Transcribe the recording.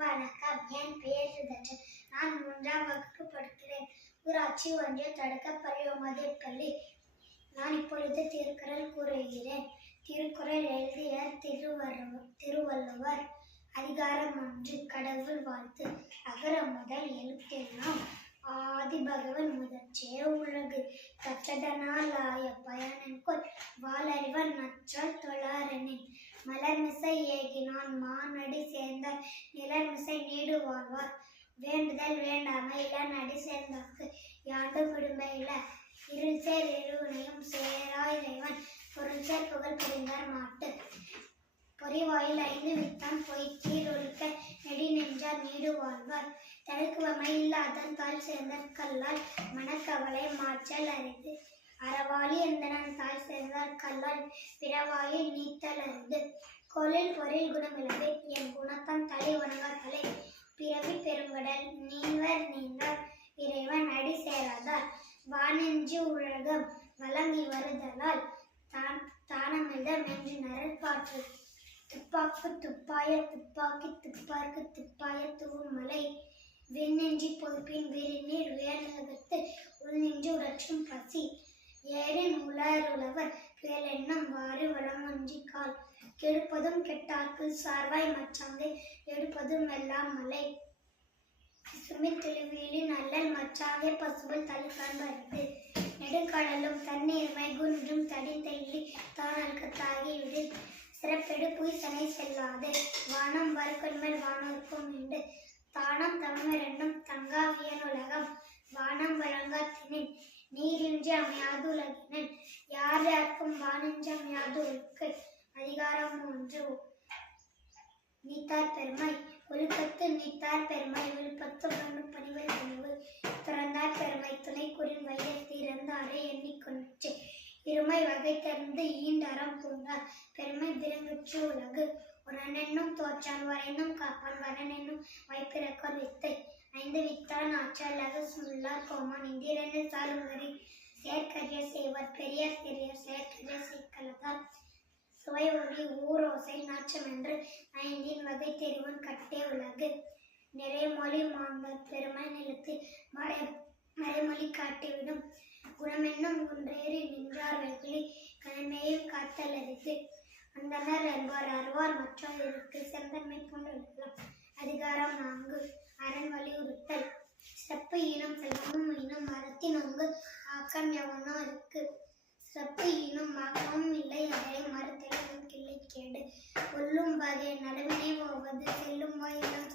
வணக்கம். என் பெயர் சுதர்ஷன். நான் 3ஆம் வகுப்பு படிக்கிறேன். ஊராட்சி ஒன்றிய தொடக்கப்பள்ளி மதிப்பள்ளி. நான் இப்பொழுது திருக்குறள் கூறுகிறேன். திருக்குறள் எழுதியவர் திருவள்ளுவர். அதிகாரம் 1. கடவுள் வாழ்த்து. அகர முதல் எழுத்தெல்லாம் ஆதிபகவன் முதற்றே உலகு. கற்றதனால் ஆய பயனென்கொல் வாளறிவன் நற்றால் தொழாரெனின். மலர்மிசை ஏகினான் மானடி சேர்ந்தார் நிலர்மிசை நீடு வாழ்வார். வேண்டுதல் வேண்டாமை இளநடி சேர்ந்தார்க்கு யாண்டு விடுமையில. இருள்சேர் இருவினையும் சேரா இறைவன் பொருள்சேர் புகழ் புரிந்தார் மாட்டு. பொறிவாயில் 5 வித்தான் பொய்த்தீர் ஒழுக்க நெடி நெஞ்சார் நீடு வாழ்வார். தடுக்குவமை இல்லாதன் தாழ் சேர்ந்தார் கல்லால் மனக்கவலை மாற்றல் அரிது. அறவாளி எந்தனன் தாழ் சேர்ந்தார் கல்லால் பிறவாயில் நீத்தல் அரிது. கொளில் பொறில் குணமிழவே என் குணத்தன் தலை வணங்கா தலை. பிறவி பெருங்கடல் நீவர் நீந்தார் இறைவன் அடி சேராதார். வானெஞ்சு உலகம் வழங்கி வருதலால் தானமிழ்தம் என்று நரற்பாற்று. துப்பாக்கு துப்பாய துப்பாக்கி துப்பார்க்கு துப்பாய தூமலை. விண்ணெஞ்சி பொய்ப்பின் விரிநீர் வேலகத்து உள்நெஞ்சு உடற்றும் பசி. ஏரின் உலருளவர் கேளென்னும் வாரி வளமொன்றி கால். கெடுப்பதும் கெட்டார்க்கு சார்வாய் மற்றாங்கே எடுப்பதும் எல்லாம் மலை. சுமித் தெளிவிலின் அல்லல் மற்றாங்கே பசுபல் தலை காண்பது. நெடுங்கடலும் தண்ணீர்மை குன்றும் தடி தெள்ளி தானல்க தாகிவிடு. சிறப்பெடு புய்சனை செல்லாது வானம் வறுக்கண்மேல் வானோர்க்கும் உண்டு. தானம் தமிழென்னும் தங்காவியன் உலகம் வானம் வழங்கா தினின். நீரின்றி அமையாது உலகினன் யார் யாருக்கும் வானின்றி அமையாது ஒழுக்கு. அதிகாரம் 3. நீத்தார் பெருமை. ஒழுக்கத்து நீத்தார் பெருமை விழுப்பத்து உணர்ந்து பணிவல் துணிவு. துறந்தார் பெருமை துணைக்குறின் வயல் திறந்தாரை எண்ணிக்கொண்டு. இருமை வகை திறந்து ஈண்டறம் பூண்டார் பெருமை விருங்குற்று உலகு. உரனென்னும் தோற்றான் வரைனும் காப்பான் வரனென்னும் வைப்பிறக்கோர் வித்தை. 5 வித்தான் ஆற்றல் அகசுள்ளார் கோமான் இந்திரனு சாலுங்கரி. செயற்கரிய செய்வர் பெரியார் சிறியர் செயற்கரிய செய்கலதார். சுவை ஒளி ஊரோசை நாற்றமென்று 5 வகை தெரிவன் கட்டே உலகு. நிறைமொழி மாந்தர் பெருமை நிலத்து மறைமொழி காட்டிவிடும். குணமென்னும் குன்றேறி நின்றார் வெகுளி கனமேயும் காத்தல் அரிது. அந்தனர் என்பார் அறுவார் மற்றோர் இருக்கு செந்தன்மை போன்று